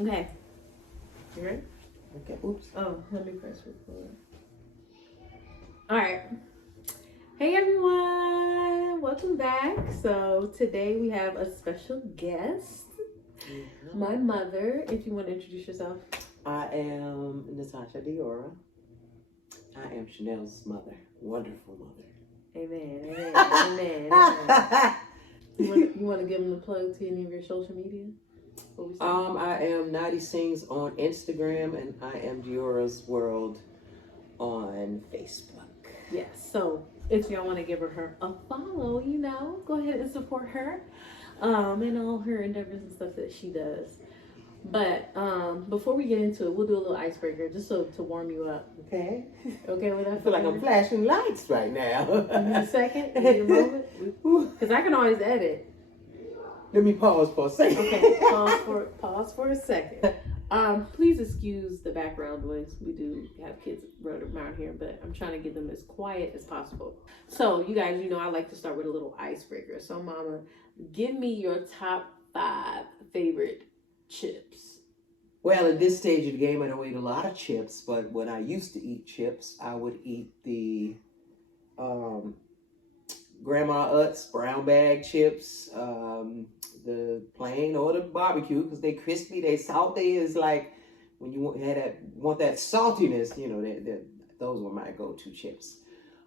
Okay. You ready? Okay. Oops. Oh, let me press record. All right. Hey everyone, welcome back. So today we have a special guest, my mother. If you want to introduce yourself. I am Natasha Diora. I am Chanel's mother. Wonderful mother. Amen. Amen. Amen. You want to give them the plug to any of your social media? I am Naughty Sings on Instagram, and I am Diora's World on Facebook. Yes. So if y'all want to give her a follow, go ahead and support her, and all her endeavors and stuff that she does. But before we get into it, we'll do a little icebreaker just to warm you up. Okay. Okay with that? I feel like I'm flashing lights right now. You need a second? You need a moment? Because I can always edit. Let me pause for a second. Okay, pause for a second. Please excuse the background noise. We do have kids running around here, but I'm trying to get them as quiet as possible. So, you guys, I like to start with a little icebreaker. So, Mama, give me your top 5 favorite chips. Well, at this stage of the game, I don't eat a lot of chips, but when I used to eat chips, I would eat the Grandma Utz brown bag chips, the plain or the barbecue, because they crispy, they salty. Is like when you want that saltiness, those were my go-to chips.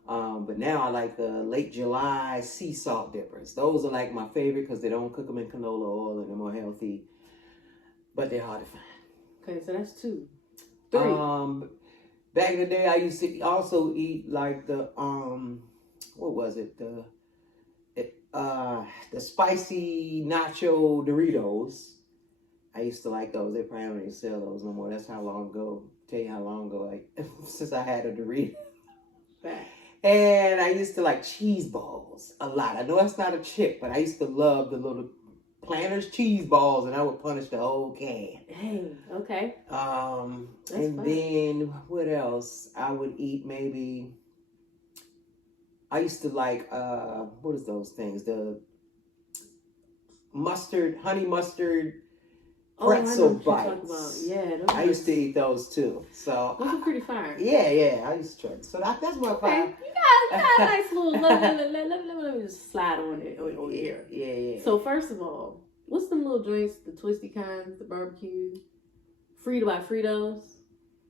But now I like the Late July sea salt dippers. Those are like my favorite because they don't cook them in canola oil and they're more healthy, but they're hard to find. Okay, so that's 2. 3. Back in the day, I used to also eat like the what was it? The spicy nacho Doritos. I used to like those. They probably don't even sell those no more. That's how long ago. Tell you how long ago, since I had a Dorito. Back. And I used to like cheese balls a lot. I know that's not a chip, but I used to love the little Planters cheese balls, and I would punish the whole can. Dang. Okay. And fun. then what else? I would eat maybe. I used to like what is those things? The honey mustard pretzel bites. Yeah, I used to eat those too. So those are pretty fire. Yeah, I used to try. So that's my 5. Okay. You got a nice little. Let me just slide on it over here. Yeah. So first of all, what's them little joints? The twisty kinds, the barbecue, Frito by Fritos.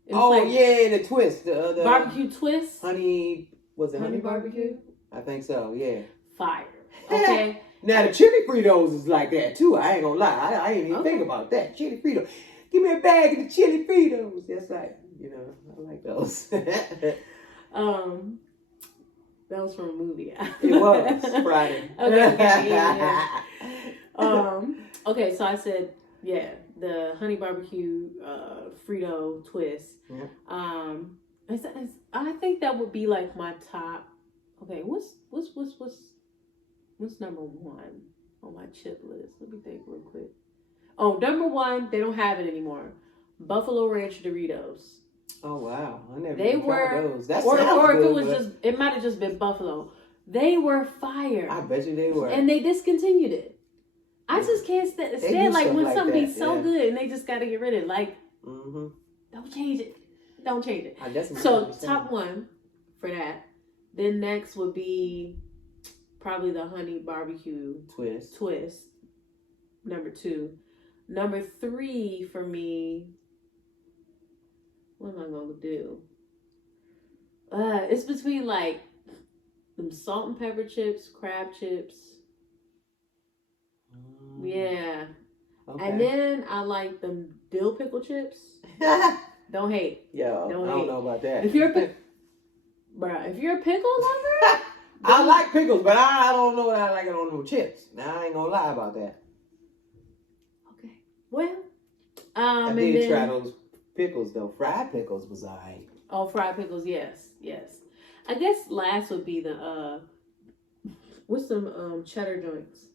The twist, the barbecue twist. Honey, was it honey barbecue? I think so. Yeah. Fire. Okay. Now the chili Fritos is like that too. I ain't gonna lie. I ain't even think about that. Chili Fritos. Give me a bag of the chili Fritos. That's like, I like those. That was from a movie. It was Friday. Okay. Yeah. Okay. So I said, the honey barbecue Frito twist. Yeah. I think that would be like my top. Okay, what's number 1 on my chip list? Let me think real quick. Oh, number 1, they don't have it anymore. Buffalo Ranch Doritos. Oh wow, I never They even tried those. That or sounds if good, it might have just been Buffalo. They were fire. I bet you they were. And they discontinued it. I just can't stand like when something's so good and they just got to get rid of it. Like, don't change it. Don't change it. So top 1 for that. Then next would be probably the honey barbecue twist. Number 2. Number 3 for me. What am I gonna do? It's between like them salt and pepper chips, crab chips. Yeah. Okay. And then I like them dill pickle chips. Don't hate. Yo, I don't know about that. If you're a pickle lover, I like pickles, but I don't know that I like it on no chips. Now I ain't gonna lie about that. Okay. Well, I did try those pickles though. Fried pickles was alright. Oh, fried pickles, yes. I guess last would be the what's some cheddar joints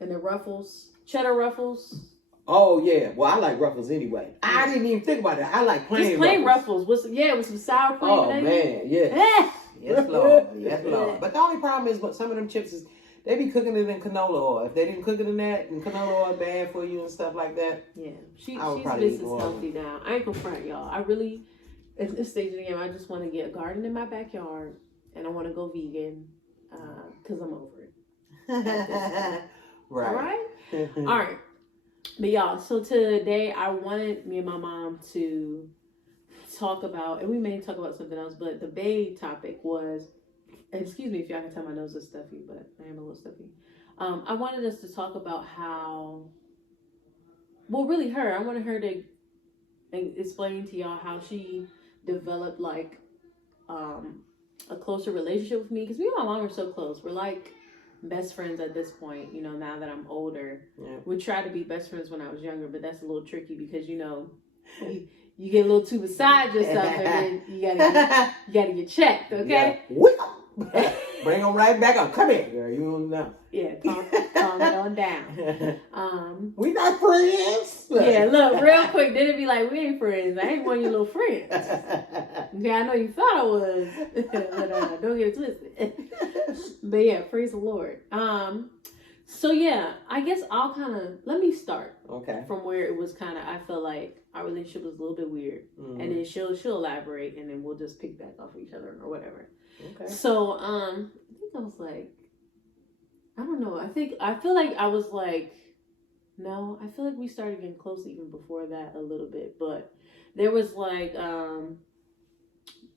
and the Ruffles, cheddar Ruffles. Oh yeah, well I like Ruffles anyway. I didn't even think about that. I like plain Ruffles. With some sour cream. Oh man, yeah. Yes Lord, yes Lord. But the only problem is, what some of them chips is they be cooking it in canola oil. If they didn't cook it in that, and canola oil bad for you and stuff like that. Yeah, she's business healthy now. I ain't gonna front, y'all. I really, at this stage of the game, I just want to get a garden in my backyard, and I want to go vegan, because I'm over it. Right. All right. All right. But y'all, so today I wanted me and my mom to talk about, and we may talk about something else, but the Bay topic was, excuse me if y'all can tell my nose is stuffy, but I am a little stuffy. I wanted us to talk about how, well, really her. I wanted her to explain to y'all how she developed like a closer relationship with me, because me and my mom are so close. We're like best friends at this point, you know, now that I'm older. Yeah. We tried to be best friends when I was younger, but that's a little tricky because, you know, you get a little too beside yourself and then you gotta get checked, okay? Yeah. Bring them right back up. Come here, girl. You don't know. Yeah, calm it on down. We not friends. Yeah, look, real quick, then it'd be like, we ain't friends. I ain't one of your little friends. Yeah, I know you thought I was, but don't get it twisted. But yeah, praise the Lord. So yeah, I guess I'll let me start. Okay. From where it was I felt like our relationship was a little bit weird, and then she'll elaborate, and then we'll just pick back off each other or whatever. Okay. So I think I was like, I don't know. I feel like I was like, no, I feel like we started getting close even before that a little bit, but there was like,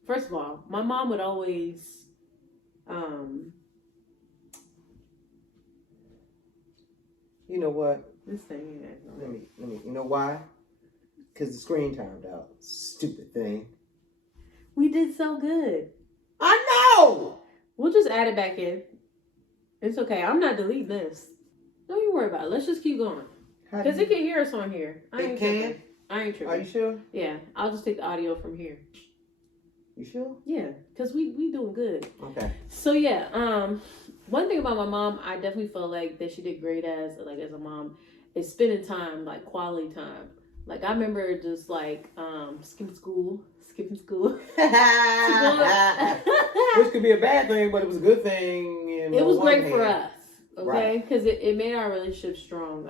first of all, my mom would always, you know what? This thing, let me. You know why? Because the screen timed out. Stupid thing. We did so good. I know. We'll just add it back in. It's okay. I'm not deleting this. Don't you worry about it. Let's just keep going. Because it can hear us on here. I ain't tripping. Are you sure? Yeah. I'll just take the audio from here. You sure? Yeah. Because we doing good. Okay. So yeah. One thing about my mom, I definitely felt like that she did great as a mom, is spending time, like quality time. Like I remember just like skipping school. Which could be a bad thing, but it was a good thing. It was great for us, okay? Because it made our relationship strong.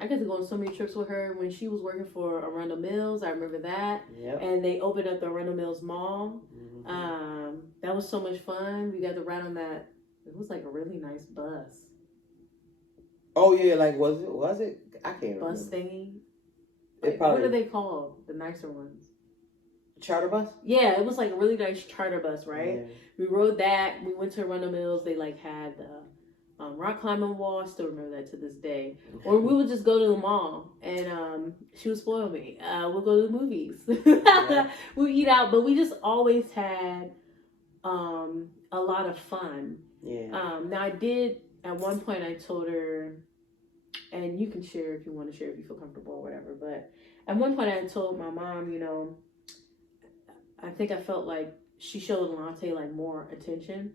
I got to go on so many trips with her when she was working for Arundel Mills. I remember that. Yep. And they opened up the Arundel Mills Mall. Mm-hmm. That was so much fun. We got to ride on that. It was like a really nice bus. Oh yeah, like was it? I can't remember. Bus thingy. Like, what are they called? The nicer ones. Charter bus? Yeah, it was like a really nice charter bus, right? Yeah. We rode that. We went to Arundel Mills. They like had the rock climbing wall. I still remember that to this day. Or we would just go to the mall and she would spoil me. We'll go to the movies. Yeah. We'll eat out, but we just always had a lot of fun. Yeah. Now I did at one point. I told her. And you can share if you want to share, if you feel comfortable or whatever. But at one point I told my mom, you know, I think I felt like she showed Alante like more attention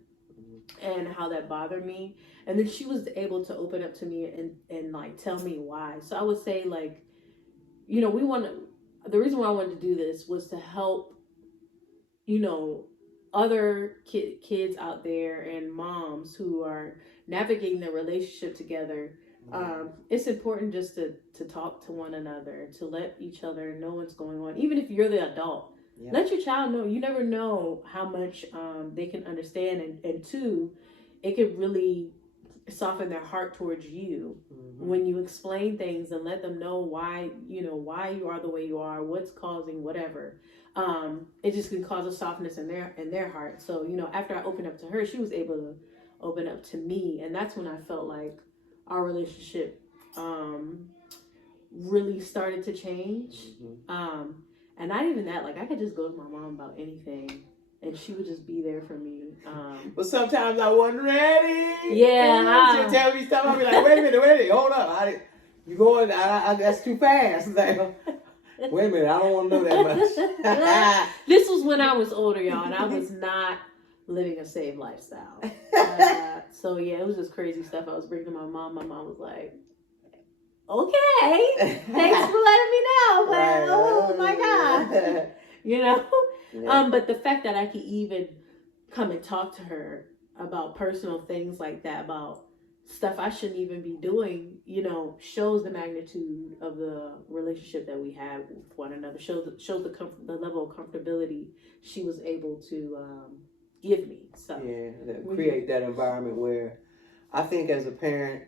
and how that bothered me. And then she was able to open up to me and like tell me why. So I would say like, you know, the reason why I wanted to do this was to help, you know, other kids out there and moms who are navigating their relationship together. It's important just to talk to one another, to let each other know what's going on. Even if you're the adult, let your child know. You never know how much they can understand. And two, it could really soften their heart towards you when you explain things and let them know why you are the way you are, what's causing whatever. It just can cause a softness in their heart. So, you know, after I opened up to her, she was able to open up to me. And that's when I felt like our relationship really started to change. And not even that, like I could just go to my mom about anything and she would just be there for me. But sometimes I wasn't ready. Yeah. She'd tell me stuff, I'd be like, wait a minute, hold up. You going, that's too fast. Like, wait a minute, I don't want to know that much. This was when I was older, y'all, and I was not living a saved lifestyle. So yeah, it was just crazy stuff I was bringing to my mom. My mom was like, okay, thanks for letting me know, but right. Oh my God. You know? Yeah. But the fact that I could even come and talk to her about personal things like that, about stuff I shouldn't even be doing, you know, shows the magnitude of the relationship that we have with one another. Shows the level of comfortability she was able to give me. So create that environment where I think as a parent,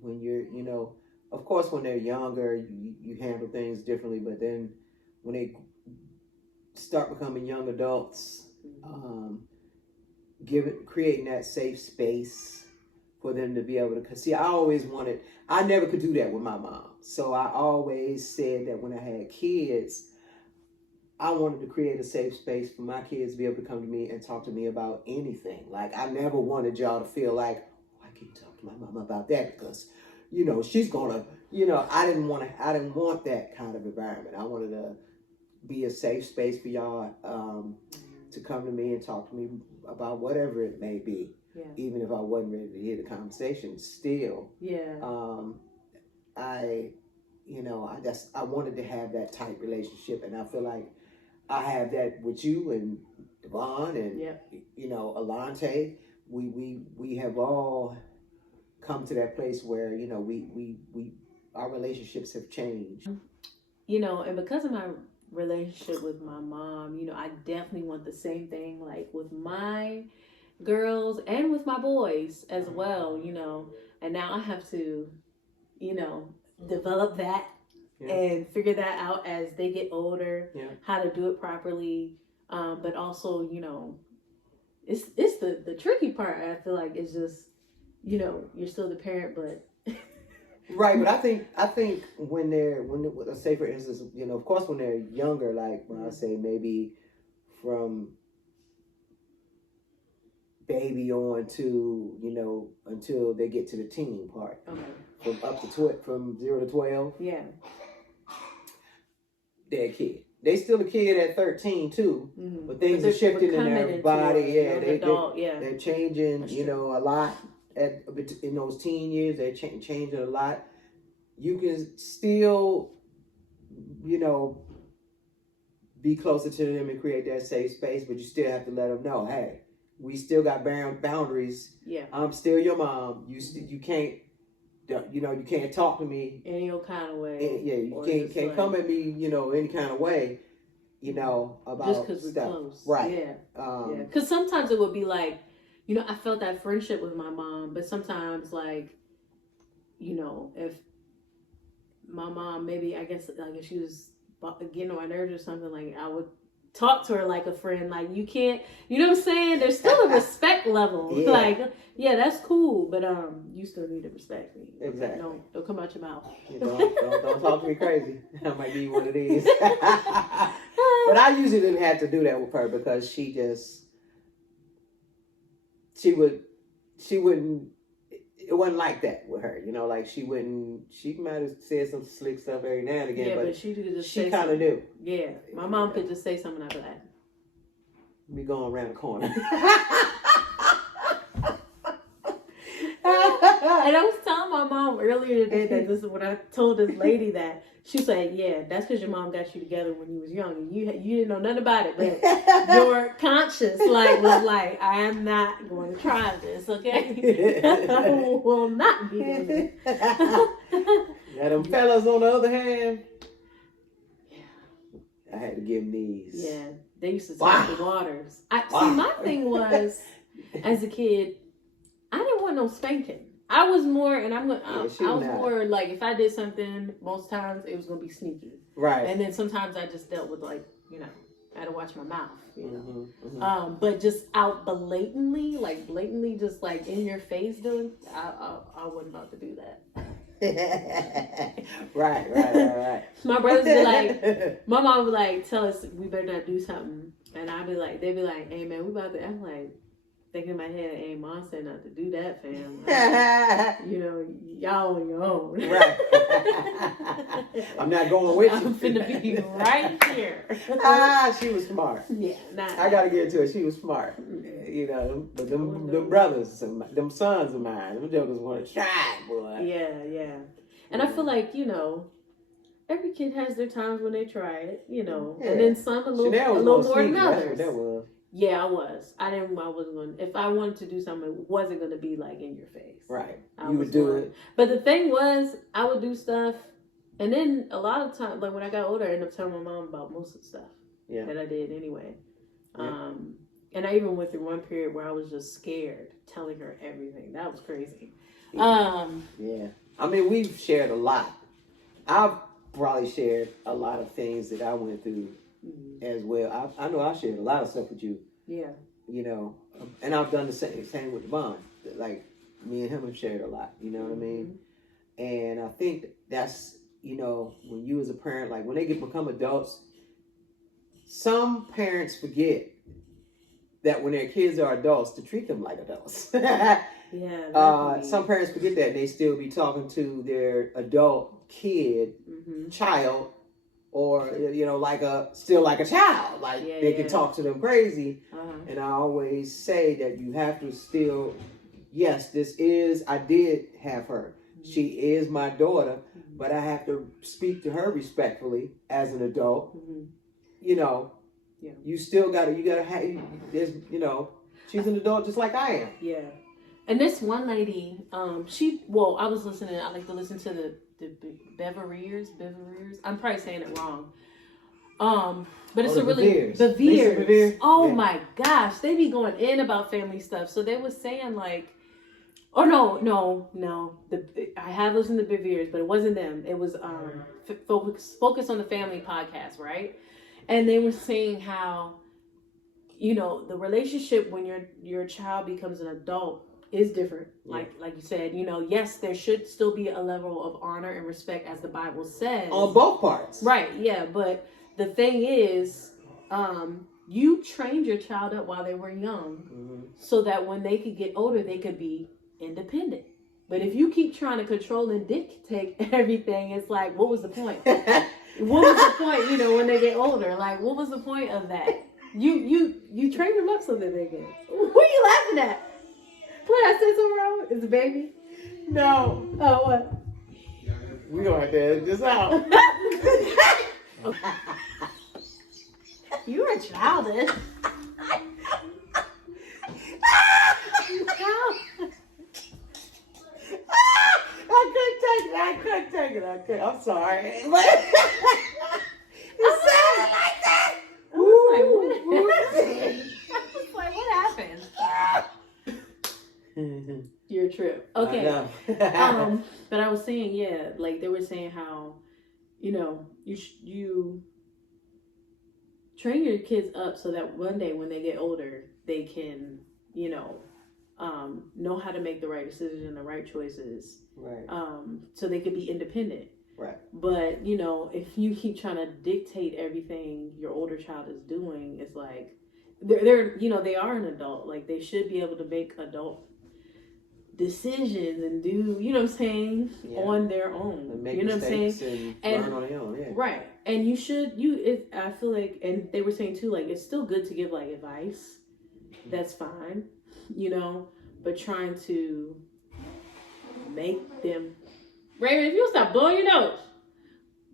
when you're, you know, of course when they're younger, you handle things differently, but then when they start becoming young adults, creating that safe space for them to be able to, cause see, I never could do that with my mom. So I always said that when I had kids, I wanted to create a safe space for my kids to be able to come to me and talk to me about anything. Like, I never wanted y'all to feel like, oh, I can't talk to my mom about that because, you know, she's gonna, you know, I didn't want that kind of environment. I wanted to be a safe space for y'all to come to me and talk to me about whatever it may be. Yeah. Even if I wasn't ready to hear the conversation, still. Yeah. I wanted to have that tight relationship, and I feel like I have that with you and Devon and you know, Alante. We have all come to that place where, you know, we our relationships have changed. You know, and because of my relationship with my mom, you know, I definitely want the same thing, like with my girls and with my boys as well, you know. And now I have to, you know, develop that and figure that out as they get older, how to do it properly. But also, you know, it's the tricky part. I feel like it's just, you know, you're still the parent, but right. But I think when let's say for instance, you know, of course when they're younger, like when I say maybe from baby on to, you know, until they get to the teen part. Okay. From 0 to 12. Yeah. They're a kid. They still a kid at 13 too, but things are shifting in their body. They're changing. You know, a lot in those teen years. They're changing a lot. You can still, you know, be closer to them and create that safe space, but you still have to let them know, hey, we still got boundaries. Yeah, I'm still your mom. You can't. You know, you can't talk to me any kind of way. You can't come at me, you know, any kind of way, you know, about just because we're close, right? Because sometimes it would be like, you know, I felt that friendship with my mom, but sometimes, like, you know, if my mom maybe, I guess, like if she was getting on my nerves or something, like I would talk to her like a friend. Like, you can't, you know what I'm saying? There's still a respect level. Like, yeah, that's cool, but you still need to respect me. Exactly. Don't come out your mouth. You don't talk to me crazy. That might be one of these. But I usually didn't have to do that with her because she wouldn't. It wasn't like that with her, you know. Like she might have said some slick stuff every now and again, but she kind of knew. Yeah, my mom could just say something. I'd be like, "We going around the corner." And I was telling my mom earlier today that this is what I told this lady that she said, yeah, that's because your mom got you together when you was young and you didn't know nothing about it, but your conscience was like, I am not going to try this, okay? I will not be doing this. Now them fellas on the other hand, I had to give them these. Yeah, they used to test the waters. See, my thing was, as a kid, I didn't want no spanking. I was more, and I was more like, if I did something, most times it was going to be sneaky. Right. And then sometimes I just dealt with, like, you know, I had to watch my mouth, you know. But just out blatantly, just like in your face doing, I wasn't about to do that. Right. My brothers be like, my mom would like tell us we better not do something. And I'd be like, they'd be like, hey man, we about to, I'm like, thinking in my head, hey, mom said not to do that, fam. Like, you know, y'all on your own. Right. I'm not going with you. I'm finna be right here. She was smart. Yeah. I gotta get to it. She was smart. You know, but them brothers, them sons of mine, them jokers want to try, boy. Yeah. And I feel like, you know, every kid has their times when they try it, you know, and then some a little more than others. That was. Yeah, I was. I wasn't going. If I wanted to do something, it wasn't going to be like in your face. Right. You would do it. But the thing was, I would do stuff, and then a lot of times, like when I got older, I ended up telling my mom about most of the stuff that I did anyway. Yeah. And I even went through one period where I was just scared telling her everything. That was crazy. Yeah. I mean, we've shared a lot. I've probably shared a lot of things that I went through as well. I know I shared a lot of stuff with you. Yeah. You know, and I've done the same with Devon. Like, me and him have shared a lot. You know what I mean? And I think that's, you know, when you as a parent, like when they become adults, some parents forget that when their kids are adults, to treat them like adults. Some parents forget that and they still be talking to their adult kid, child, or, you know, still like a child. Like they can talk to them crazy. And I always say that you have to still, yes, I did have her. She is my daughter, but I have to speak to her respectfully as an adult. You know, you still gotta have, there's, you know, she's an adult just like I am. Yeah. And this one lady, I was listening, I like to listen to the Bevereers. I'm probably saying it wrong. But it's Bevereers. Oh my gosh, they be going in about family stuff. So they was saying like, oh no. I have listened to Bevereers, but it wasn't them. It was Focus on the Family podcast, right? And they were saying how, you know, the relationship when your child becomes an adult is different. Like you said, you know, yes, there should still be a level of honor and respect as the Bible says. On both parts. Right, yeah. But the thing is, you trained your child up while they were young so that when they could get older, they could be independent. But if you keep trying to control and dictate everything, it's like, what was the point? What was the point, you know, when they get older? Like, what was the point of that? You train them up so that they can. Who are you laughing at? What, I said something wrong? Is the baby? No. Oh, what? We don't have to edit this out. You are childish. I couldn't take it. I'm sorry. It sounded like that. I was like, what happened? Your trip. Okay. But I was saying, like they were saying how, you know, you train your kids up so that one day when they get older, they can, you know how to make the right decisions and the right choices. Right. So they could be independent. Right. But, you know, if you keep trying to dictate everything your older child is doing, it's like they're you know, they are an adult. Like they should be able to make adult decisions and do, you know what I'm saying, on their own. And make you know what I'm saying? And learn on their own, Right. And you should I feel like, and they were saying too, like it's still good to give like advice. That's fine, you know, but trying to make them, Raymond, if you stop blowing your nose,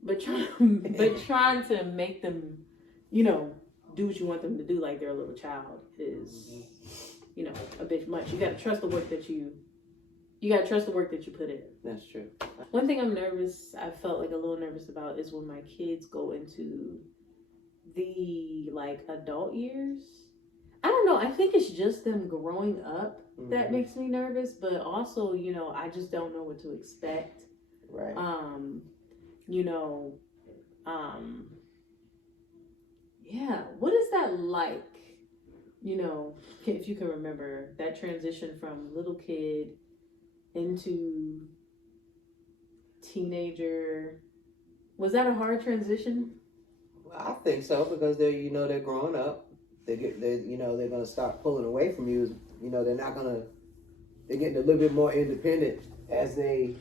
but trying to make them, you know, do what you want them to do like they're a little child is, you know, a bit much. You gotta trust the work that you put in. That's true. One thing I felt like a little nervous about is when my kids go into the like adult years. I don't know. I think it's just them growing up that makes me nervous, but also, you know, I just don't know what to expect. Right. You know, what is that like? You know, if you can remember that transition from little kid into teenager. Was that a hard transition? Well, I think so, because they're growing up. They're gonna start pulling away from you. You know, they're getting a little bit more independent as they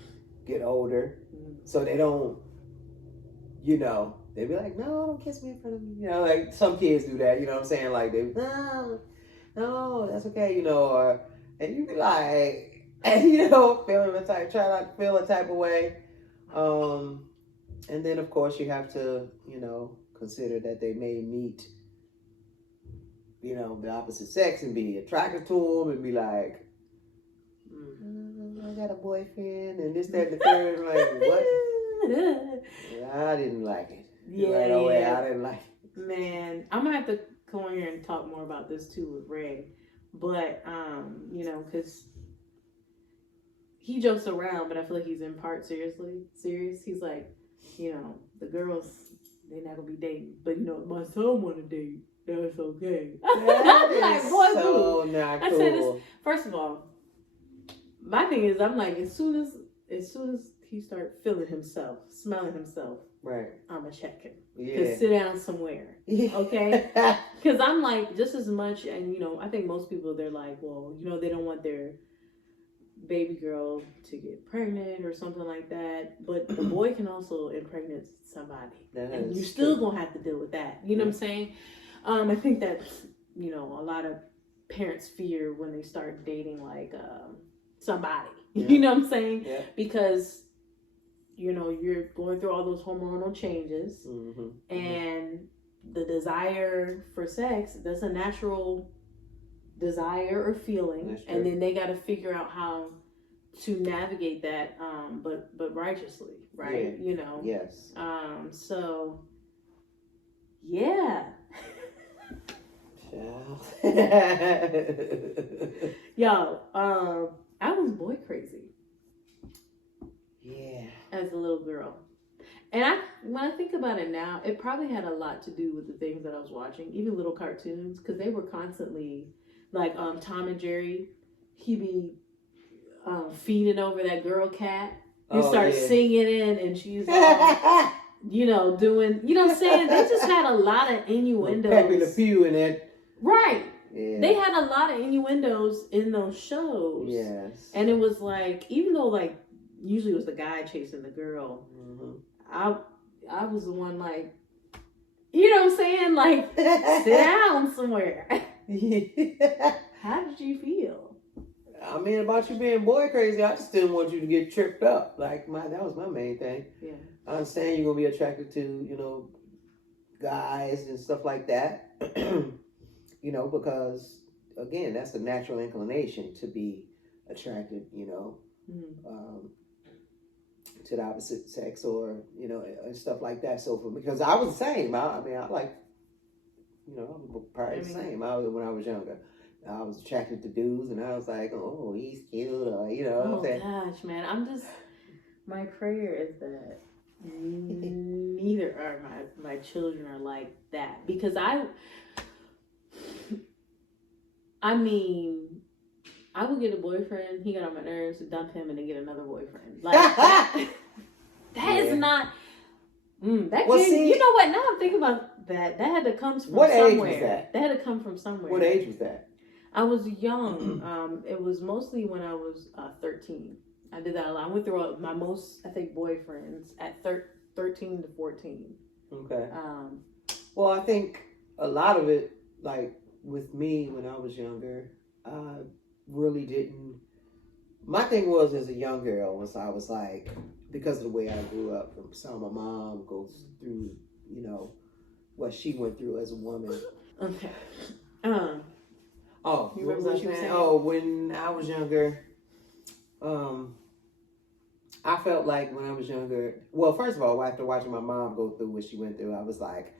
get older. So they don't, you know, they be like, no, don't kiss me in front of me. You know, like some kids do that, you know what I'm saying? Like no, that's okay, you know, and you be like, you know, try not to feel a type of way. And then of course you have to, you know, consider that they may meet you know, the opposite sex and be attracted to them and be like, I got a boyfriend and this, that, and the third. Like, what? I didn't like it. Yeah, right away, I didn't like it. Man, I'm gonna have to come on here and talk more about this too with Ray. But, you know, because he jokes around, but I feel like he's in part serious. He's like, you know, the girls, they're not gonna be dating, but you know, if my son want to date, that's okay. That is like, boy, so not cool. I said this, first of all, my thing is, I'm like, as soon as he start feeling himself, smelling himself, right, I'ma check him. To sit down somewhere, okay? Because I'm like, just as much, and you know, I think most people, they're like, well, you know, they don't want their baby girl to get pregnant or something like that, but the boy can also impregnate somebody, and you're still gonna have to deal with that. You know what I'm saying? I think that's, you know, a lot of parents fear when they start dating like somebody. You know what I'm saying? Yeah. Because, you know, you're going through all those hormonal changes, and the desire for sex, that's a natural desire or feeling, and then they got to figure out how to navigate that, but righteously, right? You know? Yes. So, yeah. Yo, I was boy crazy. Yeah. As a little girl. And when I think about it now, it probably had a lot to do with the things that I was watching, even little cartoons, because they were constantly, like Tom and Jerry, he be feeding over that girl cat. You start singing in, and she's you know, doing, you know what I'm saying? They just had a lot of innuendos. Pepe Le Pew in it. Right. Yeah. They had a lot of innuendos in those shows. Yes. And it was like, even though like, usually it was the guy chasing the girl, I was the one like, you know what I'm saying? Like, sit down somewhere. How did you feel? I mean, about you being boy crazy, I just didn't want you to get tripped up. Like, that was my main thing. Yeah. I understand you're going to be attracted to, you know, guys and stuff like that. You know, because, again, that's a natural inclination to be attracted, you know, to the opposite sex or, you know, and stuff like that. So, because I was the same. I like, you know, I was probably the same when I was younger. I was attracted to dudes, and I was like, oh, he's cute, or, you know. Oh, gosh, man. My prayer is that neither are my children are like that. Because I mean, I would get a boyfriend, he got on my nerves, dump him, and then get another boyfriend. Like, that is not... that well, came, you know what? Now I'm thinking about that. That had to come from somewhere. What age was that? That had to come from somewhere. What age was that? I was young. It was mostly when I was 13. I did that a lot. I went through my most, I think, boyfriends at 13 to 14. Okay. Well, I think a lot of it, like with me when I was younger, I really didn't. My thing was as a young girl was I was like, because of the way I grew up, and saw my mom go through, you know, what she went through as a woman. Okay. Oh, what was I saying? Oh, when I was younger, I felt like when I was younger, well, first of all, after watching my mom go through what she went through, I was like,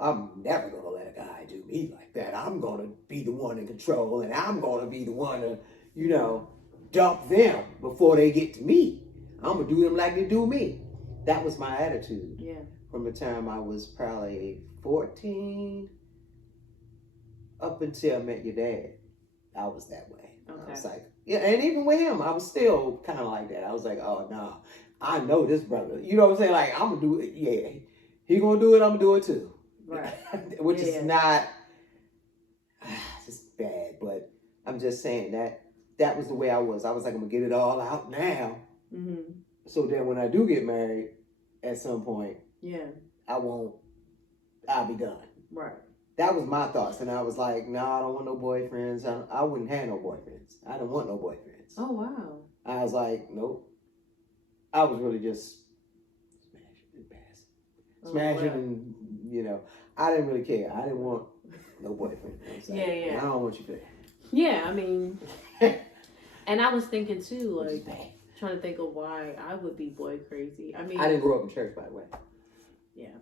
I'm never going to let a guy do me like that. I'm going to be the one in control, and I'm going to be the one to, you know, dump them before they get to me. I'm going to do them like they do me. That was my attitude. Yeah. From the time I was probably 14 up until I met your dad. I was that way. Okay. I was like, yeah, and even with him, I was still kind of like that. I was like, oh, no, I know this brother. You know what I'm saying? Like, I'm going to do it. Yeah. He going to do it. I'm going to do it too. Right. Which is not, it's bad, but I'm just saying that was the way I was. I was like, I'm going to get it all out now. Mm-hmm. So that when I do get married at some point, I'll be done. Right. That was my thoughts. And I was like, no, I don't want no boyfriends. I wouldn't have no boyfriends. I don't want no boyfriends. Oh, wow. I was like, nope. I was really just smashing and passing. Smashing and, you know, I didn't really care. I didn't want No boyfriend. Yeah. I don't want you for that. Yeah, I mean, and I was thinking too, like, trying to think of why I would be boy crazy. I mean, I didn't grow up in church, by the way. Yeah.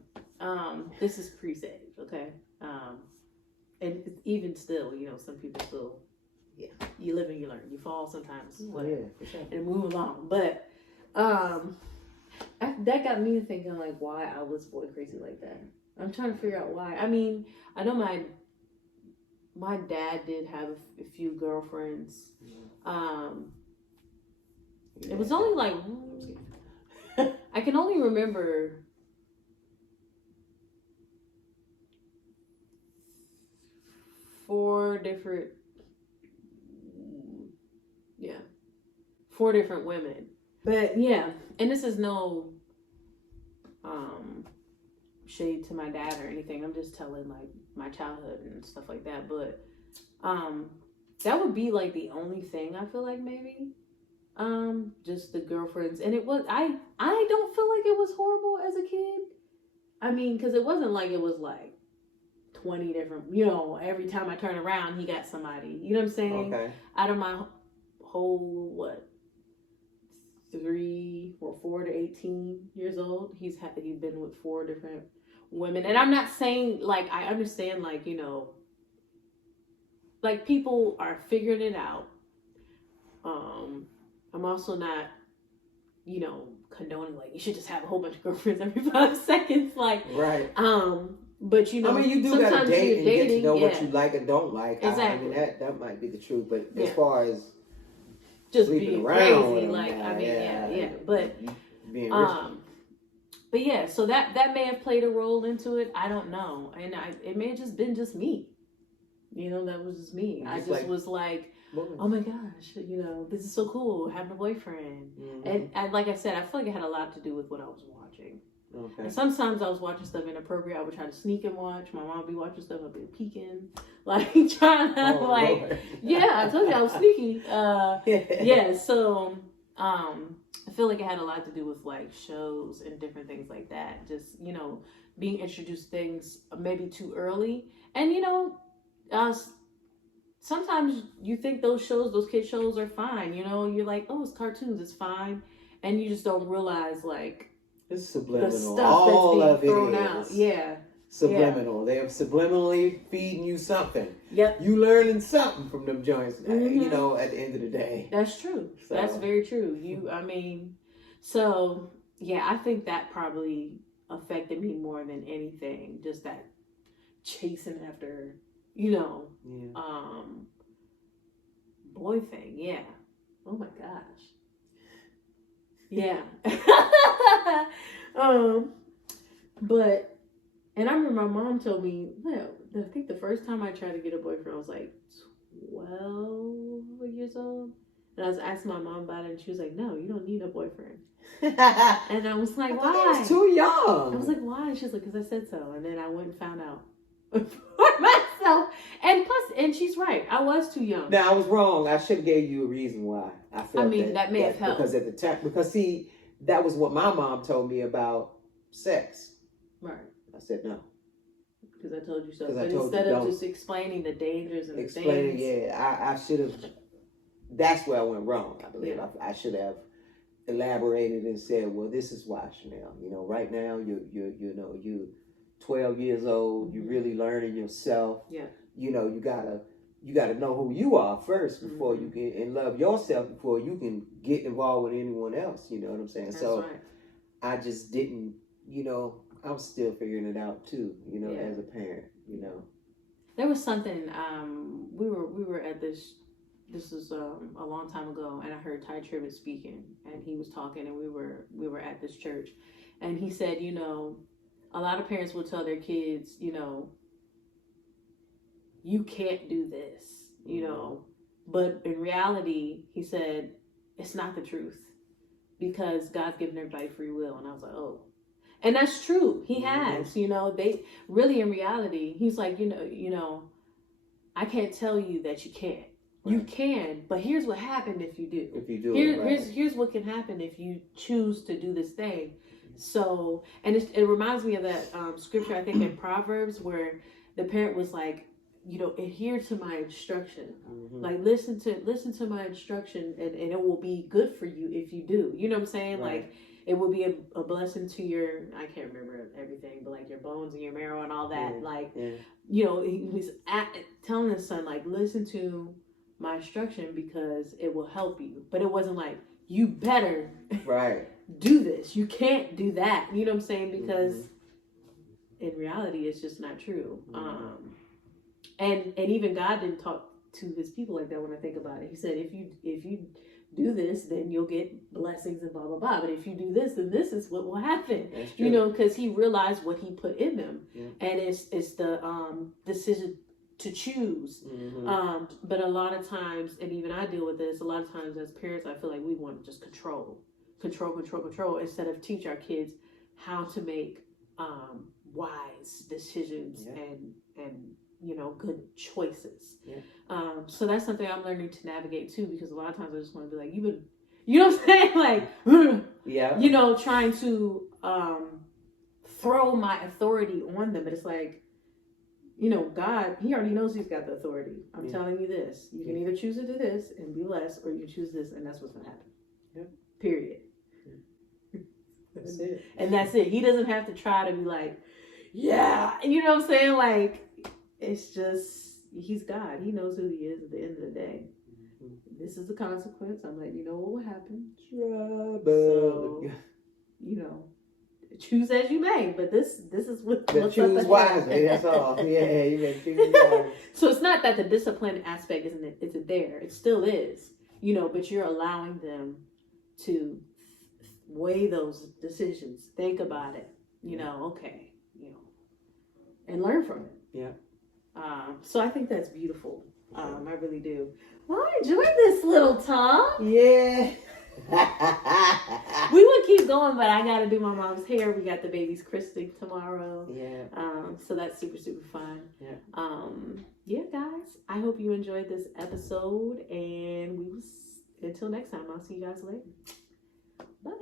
This is pre-saved, okay? And even still, you know, some people still, you live and you learn. You fall sometimes, whatever, for sure. And move along. But that got me thinking, like, why I was boy crazy like that. I'm trying to figure out why. I mean, I know my dad did have a few girlfriends. It was only like I can only remember 4 different women. But yeah, and this is no shade to my dad or anything. I'm just telling like my childhood and stuff like that. But that would be like the only thing I feel like maybe. Just the girlfriends. And it was I don't feel like it was horrible as a kid. I mean, because it wasn't like it was like 20 different, you know, every time I turn around he got somebody. You know what I'm saying? Okay. Out of my whole 3 or 4 to 18 years old, he's been with 4 different women. And I'm not saying, like, I understand, like, you know, like people are figuring it out. I'm also not, you know, condoning like you should just have a whole bunch of girlfriends every 5 seconds, like, right. But you know, I mean, you do gotta date and get to know what you like and don't like. Exactly. I mean, that might be the truth, but as far as just being crazy, like, them, I mean, but being risky. But yeah, so that may have played a role into it. I don't know, and it may have just been just me. You know, that was just me. I just was like, oh my gosh, you know, this is so cool, having a boyfriend. Mm-hmm. And like I said, I feel like it had a lot to do with what I was watching. Okay. And sometimes I was watching stuff inappropriate. I would try to sneak and watch. My mom would be watching stuff. I'd be peeking, like trying to Lord. I told you I was sneaky. So I feel like it had a lot to do with like shows and different things like that. Just, you know, being introduced things maybe too early. And, you know, sometimes you think those kid shows are fine. You know, you're like, oh, it's cartoons, it's fine. And you just don't realize, like, it's subliminal. The stuff all that's being thrown out. Subliminal. They're subliminally feeding you something. Yep. You learning something from them joints, you know, at the end of the day. That's true. So. That's very true. I think that probably affected me more than anything. Just that chasing after, you know, boy thing. Yeah. Oh my gosh. Yeah. And I remember my mom told me, I think the first time I tried to get a boyfriend, I was like 12 years old. And I was asking my mom about it, and she was like, no, you don't need a boyfriend. And I was like, why? I was too young. I was like, why? She was like, because I said so. And then I went and found out for myself. And plus, and she's right, I was too young. Now, I was wrong. I should have gave you a reason why. I mean, that may have helped. Because at the time, see, that was what my mom told me about sex. Right. I said no. Because I told you so. But instead of just explaining the dangers and the things. I should have. That's where I went wrong, I believe. Yeah. I should have elaborated and said, well, this is why, Chanel. You know, right now, you're 12 years old. Mm-hmm. You're really learning yourself. Yeah. You know, you gotta know who you are first before you can, and love yourself before you can get involved with anyone else. You know what I'm saying? That's right. I just didn't, you know, I was still figuring it out too, you know, as a parent, you know. There was something, we were at this was a long time ago, and I heard Ty Tribbett speaking, and he was talking, and we were at this church, and he said, you know, a lot of parents will tell their kids, you know, you can't do this, you know, but in reality, he said, it's not the truth, because God's given everybody free will. And I was like, oh. And that's true. He has, you know, they really, in reality, he's like, you know, I can't tell you that you can't. Right. You can, but here's what happened if you do. If you do here's what can happen if you choose to do this thing. So, and it reminds me of that scripture, I think in Proverbs, where the parent was like, adhere to my instruction. Like listen to my instruction, and it will be good for you if you do. You know what I'm saying? Right. Like it will be a blessing to your, I can't remember everything, but like your bones and your marrow and all that. He was telling his son, like, listen to my instruction because it will help you. But it wasn't like, you better do this. You can't do that. You know what I'm saying? Because in reality, it's just not true. And even God didn't talk to his people like that when I think about it. He said, if you do this, then you'll get blessings and blah, blah, blah. But if you do this, then this is what will happen. Because he realized what he put in them. Yeah. And it's the decision to choose. But a lot of times, and even I deal with this, a lot of times as parents, I feel like we want to just control instead of teach our kids how to make wise decisions and good choices. So that's something I'm learning to navigate too, because a lot of times I just want to be like, you know what I'm saying? Like, trying to throw my authority on them. But it's like, God, he already knows he's got the authority. I'm telling you this. You can either choose to do this and be less, or you can choose this, and that's what's going to happen. Yeah. Period. That's it. And that's it. He doesn't have to try to be like, yeah. You know what I'm saying? Like, it's just, he's God. He knows who he is at the end of the day. This is the consequence. I'm letting you know what will happen. So, choose as you may. But this is what's choose wisely. That's all. Yeah, you better choose wisely. So it's not that the discipline aspect isn't there. It still is. But you're allowing them to weigh those decisions. Think about it. And learn from it. Yeah. So I think that's beautiful. I really do. Well, I enjoyed this little talk. Yeah. We would keep going, but I got to do my mom's hair. We got the baby's christening tomorrow. Yeah. So that's super, super fun. Yeah. Yeah, guys. I hope you enjoyed this episode, and until next time, I'll see you guys later. Bye.